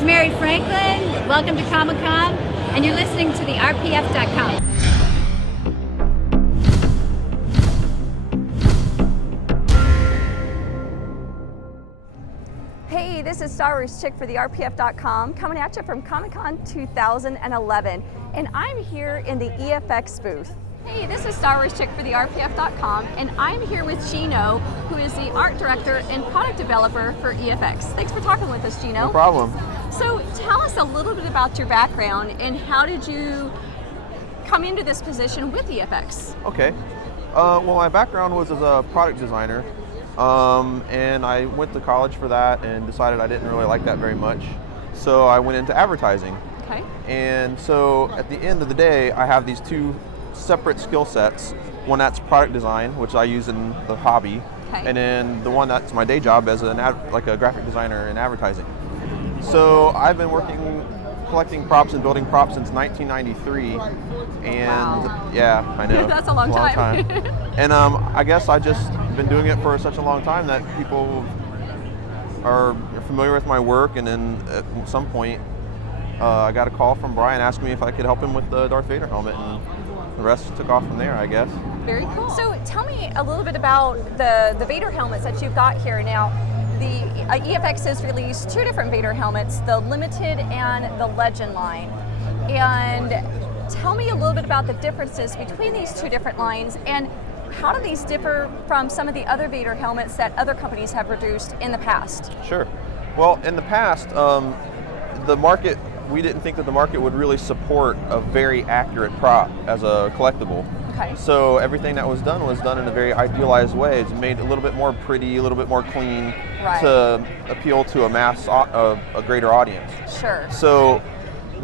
is Mary Franklin. Welcome to Comic-Con, and you're listening to the RPF.com. Hey, this is Star Wars Chick for the RPF.com, coming at you from Comic-Con 2011, and I'm here in the EFX booth. Hey, this is Star Wars Chick for the RPF.com, and I'm here with Gino, who is the art director and product developer for EFX. Thanks for talking with us, Gino. No problem. So tell us a little bit about your background and how did you come into this position with EFX? Okay. Well, my background was as a product designer, and I went to college for that and decided I didn't really like that very much. So I went into advertising. Okay. And so at the end of the day, I have these two separate skill sets. One that's product design, which I use in the hobby, okay, and then the one that's my day job as like a graphic designer in advertising. So I've been collecting props and building props since 1993, and wow, yeah, I know. That's a long time. And I guess I just been doing it for such a long time that people are familiar with my work, and then at some point I got a call from Brian asking me if I could help him with the Darth Vader helmet, and the rest took off from there, I guess. Very cool. So tell me a little bit about the Vader helmets that you've got here now. The EFX has released two different Vader helmets, the Limited and the Legend line. And tell me a little bit about the differences between these two different lines, and how do these differ from some of the other Vader helmets that other companies have produced in the past? Sure. Well, in the past, the market, we didn't think that the market would really support a very accurate prop as a collectible. Okay. So everything that was done in a very idealized way. It's made a little bit more pretty, a little bit more clean, right, to appeal to a greater audience. Sure. So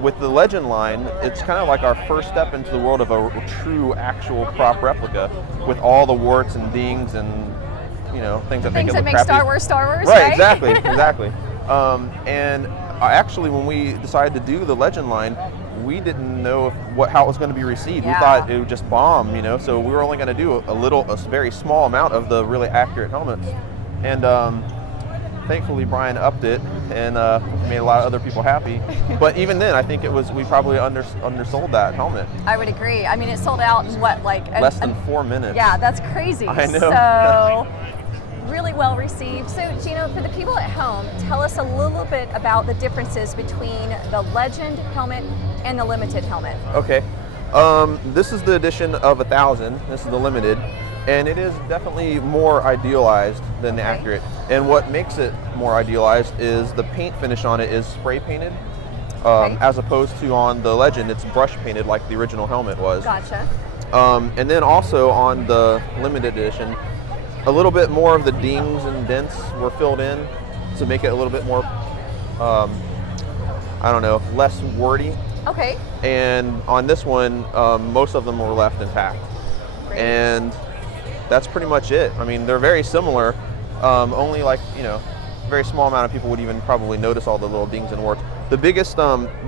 with the Legend line, it's kind of like our first step into the world of a true, actual prop replica with all the warts and dings and things that make it look make crappy. Star Wars, right? Exactly. And actually, when we decided to do the Legend line, we didn't know how it was going to be received. Yeah. We thought it would just bomb, so we were only going to do a very small amount of the really accurate helmets. And thankfully, Brian upped it and made a lot of other people happy. But even then, I think we probably undersold that helmet. I would agree. I mean, it sold out in what, like less than 4 minutes. Yeah, that's crazy. I know. So really well received. So Gino, for the people at home, tell us a little bit about the differences between the Legend helmet and the Limited helmet. Okay. This is the edition of 1000. This is the Limited. And it is definitely more idealized than the accurate. And what makes it more idealized is the paint finish on it is spray painted, as opposed to on the Legend, it's brush painted like the original helmet was. Gotcha. And then also on the Limited edition, a little bit more of the dings and dents were filled in to make it a little bit more, less wordy. Okay. And on this one, most of them were left intact. Great. And that's pretty much it. I mean, they're very similar, only very small amount of people would even probably notice all the little dings and warts. The biggest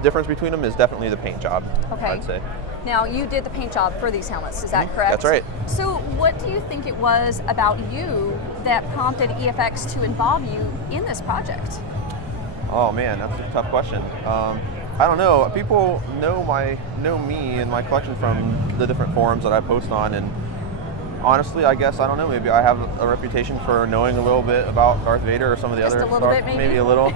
difference between them is definitely the paint job, I'd say. Now, you did the paint job for these helmets, is that correct? That's right. So what do you think it was about you that prompted EFX to involve you in this project? Oh man, that's a tough question. I don't know. People know me and my collection from the different forums that I post on, and honestly, I guess, I don't know, maybe I have a reputation for knowing a little bit about Darth Vader or some of the other Just a little bit, maybe a little.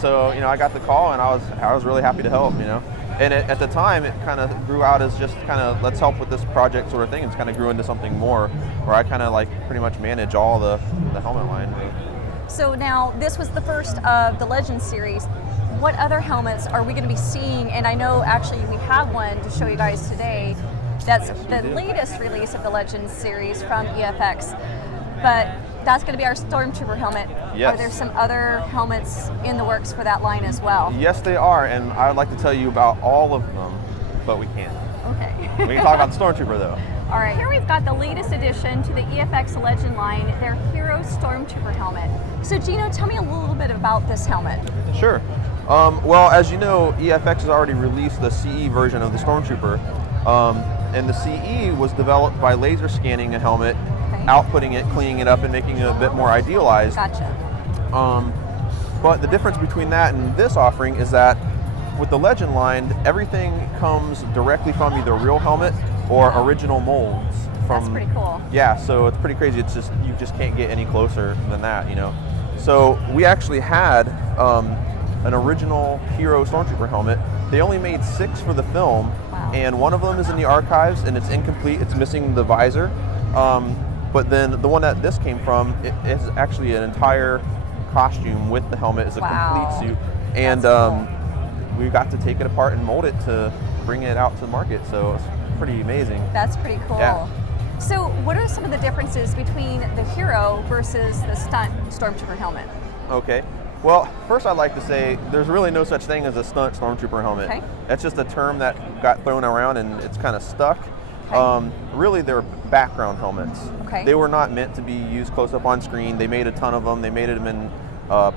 So, I got the call and I was really happy to help, And at the time, it kind of grew out as just kind of, let's help with this project sort of thing. It's kind of grew into something more where I kind of pretty much manage all the helmet line. So now, this was the first of the Legend series. What other helmets are we going to be seeing? And I know actually we have one to show you guys today. That's the latest release of the Legend series from EFX. But that's going to be our Stormtrooper helmet. Yes. Are there some other helmets in the works for that line as well? Yes, they are, and I would like to tell you about all of them, but we can't. Okay. We can talk about the Stormtrooper, though. All right, here we've got the latest addition to the EFX Legend line, their Hero Stormtrooper helmet. So Gino, tell me a little bit about this helmet. Sure. Well, as you know, EFX has already released the CE version of the Stormtrooper, and the CE was developed by laser scanning a helmet, outputting it, cleaning it up, and making it a bit more idealized. Gotcha. But the difference between that and this offering is that with the Legend line, everything comes directly from either real helmet or original molds. That's pretty cool. Yeah, so it's pretty crazy. It's just, you just can't get any closer than that, you know. So we actually had an original Hero Stormtrooper helmet. They only made 6 for the film, and one of them is in the archives, and it's incomplete. It's missing the visor. But then the one that this came from, it is actually an entire costume with the helmet. It's a complete suit, and cool. we got to take it apart and mold it to bring it out to the market. So it's pretty amazing. That's pretty cool. Yeah. So what are some of the differences between the Hero versus the stunt Stormtrooper helmet? Okay. Well, first I'd like to say there's really no such thing as a stunt Stormtrooper helmet. Okay. That's just a term that got thrown around and it's kind of stuck. Okay. Really, they're background helmets. Okay. They were not meant to be used close up on screen. They made a ton of them. They made them in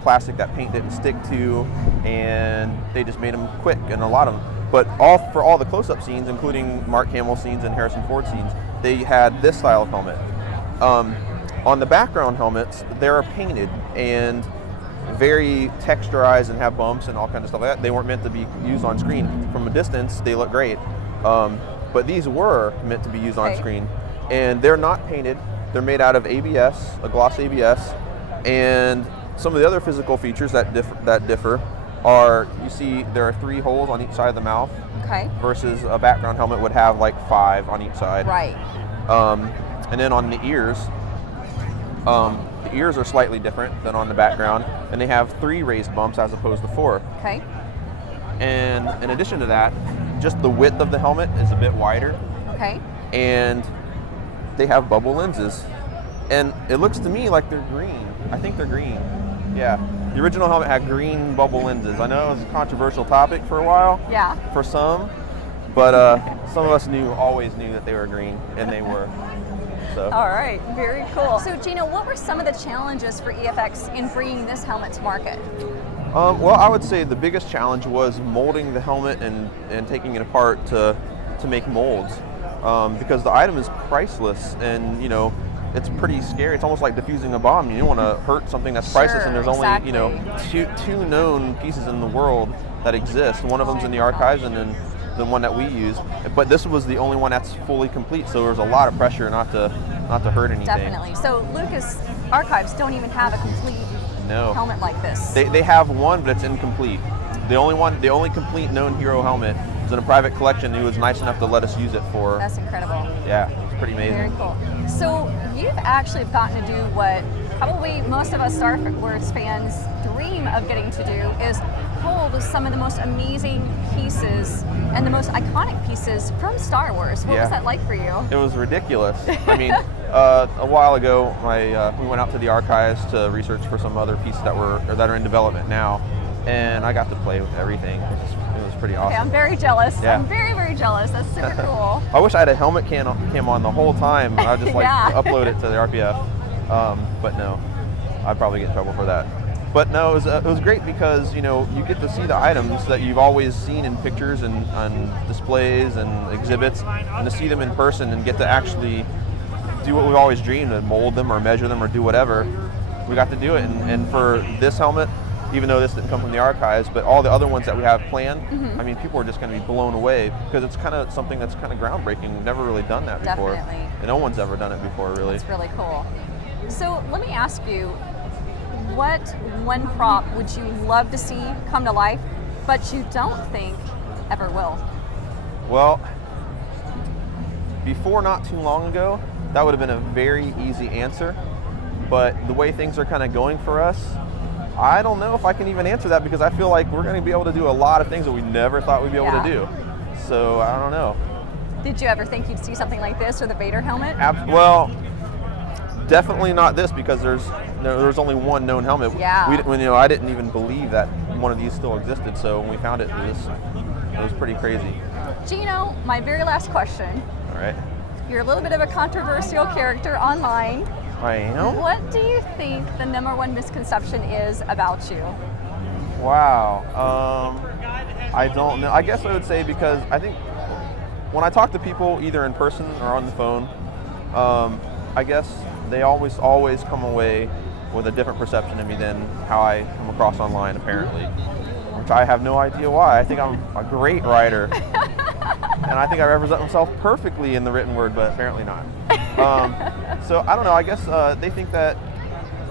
plastic that paint didn't stick to, and they just made them quick in a lot of them. But for all the close-up scenes, including Mark Hamill scenes and Harrison Ford scenes, they had this style of helmet. On the background helmets, they're painted and very texturized and have bumps and all kinds of stuff like that. They weren't meant to be used on screen. From a distance, they look great. But these were meant to be used on screen. And they're not painted. They're made out of ABS, a gloss ABS. And some of the other physical features that differ are, you see there are 3 holes on each side of the mouth. Okay. Versus a background helmet would have like 5 on each side. Right. And then on the ears are slightly different than on the background, and they have 3 raised bumps as opposed to 4. Okay. And in addition to that, just the width of the helmet is a bit wider. Okay. And they have bubble lenses. And it looks to me like they're green. I think they're green. Yeah. The original helmet had green bubble lenses. I know it was a controversial topic for a while. Yeah. For some, but some of us always knew that they were green, and they were. So. All right, very cool. So Gino, what were some of the challenges for EFX in bringing this helmet to market? Well, I would say the biggest challenge was molding the helmet and taking it apart to make molds, because the item is priceless, and you know, it's pretty scary. It's almost like defusing a bomb. You don't want to hurt something that's priceless, and there's only you know two known pieces in the world that exist. One of them's in the archives, and then the one that we use. But this was the only one that's fully complete, so there's a lot of pressure not to hurt anything. Definitely. So Lucas Archives don't even have a complete helmet like this. They have one, but it's incomplete. The only complete known Hero helmet is in a private collection. He was nice enough to let us use it for. That's incredible. Yeah, it's pretty amazing. Very cool. So you've actually gotten to do what probably most of us Star Wars fans dream of getting to do, is hold some of the most amazing pieces and the most iconic pieces from Star Wars. What was that like for you? It was ridiculous. I mean, a while ago, we went out to the archives to research for some other pieces that are in development now, and I got to play with everything. It was pretty awesome. Okay, I'm very jealous. Yeah. I'm very, very jealous. That's super cool. I wish I had a helmet cam on the whole time. I'd just upload it to the RPF. But no, I'd probably get in trouble for that. But no, it was great because you know you get to see the items that you've always seen in pictures and on displays and exhibits, and to see them in person and get to actually do what we've always dreamed, to mold them or measure them or do whatever. We got to do it, and for this helmet, even though this didn't come from the archives, but all the other ones that we have planned, I mean, people are just going to be blown away because it's kind of something that's kind of groundbreaking. We've never really done that before. Definitely. And no one's ever done it before, really. It's really cool. So let me ask you, what one prop would you love to see come to life, but you don't think ever will? Well, before not too long ago, that would have been a very easy answer. But the way things are kind of going for us, I don't know if I can even answer that because I feel like we're going to be able to do a lot of things that we never thought we'd be able to do. So I don't know. Did you ever think you'd see something like this or the Vader helmet? Well, definitely not this because there's only one known helmet. Yeah. I didn't even believe that one of these still existed. So when we found it, it was pretty crazy. Gino, my very last question. All right. You're a little bit of a controversial character online. I am. What do you think the #1 misconception is about you? Wow. I don't know. I guess I would say because I think when I talk to people either in person or on the phone, I guess they always come away with a different perception of me than how I come across online, apparently. Which I have no idea why. I think I'm a great writer. And I think I represent myself perfectly in the written word, but apparently not. So I don't know, I guess they think that,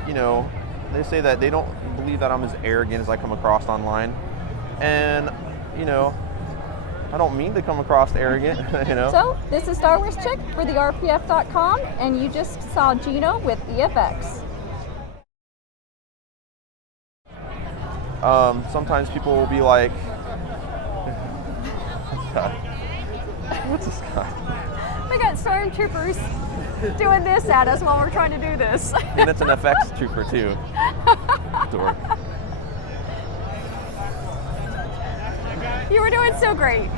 you know, they say that they don't believe that I'm as arrogant as I come across online. And, you know, I don't mean to come across arrogant, you know. So, this is Star Wars Chick for the RPF.com, and you just saw Gino with EFX. Sometimes people will be like, what's this guy? We got Stormtroopers doing this at us while we're trying to do this. And it's an FX trooper too. Dork. You were doing so great.